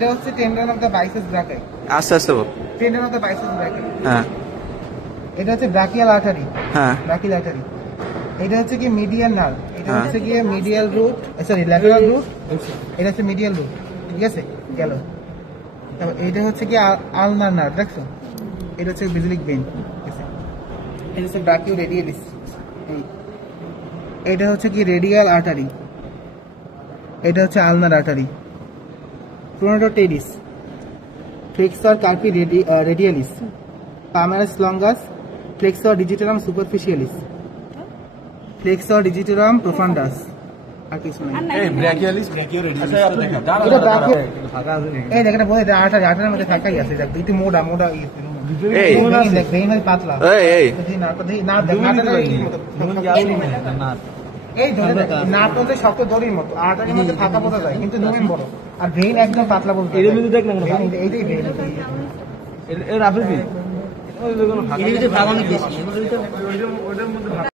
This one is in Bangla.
এটা হচ্ছে tendon of the biceps brachial. আস্তে আস্তে বল। Tendon of the biceps brachial. হ্যাঁ। এটা হচ্ছে ব্রাকিয়াল আর্টারি। হ্যাঁ। Brachial artery. এটা হচ্ছে কি মিডিয়াল নার্ভ। এটা হচ্ছে কি medial root, sorry lateral root. এটা হচ্ছে মিডিয়াল রুট। ঠিক আছে? গেল। তারপর এটা হচ্ছে কি আলনার নার্ভ, দেখছো? এটা হচ্ছে বেসিলিক ভেইন। ঠিক আছে? এটা হচ্ছে ব্রাকিও রেডিয়ালিস। এটা হচ্ছে কি রেডিয়াল আর্টারি। এটা হচ্ছে ulnar artery. Pronator teres, flexor carpi radialis, palmaris longus, flexor digitorum superficialis, flexor digitorum profundus. আর কিছু নাই। এই ব্র্যাকিয়ালিস ব্র্যাকিও রেডিয়ালিস এটা ব্রাকিও এই দেখেন বলে এটা আর্টারির মধ্যে ফাঁকাই আছে। দেখ দুইটি মোটা মোটা এই ভেইন হয় পাতলা। এই না তো না দেখ না এই ধরে নাট হচ্ছে শক্ত দড়ির মতো, আর্টারির মধ্যে ফাঁকা বোঝা যায় কিন্তু নুমেন বড়, আর ভেইন একদম পাতলা বলতে এর মধ্যে দেখ না এইটাই ভেইন। এর আপনি কি? এই যে ভাগ অনেক বেশি।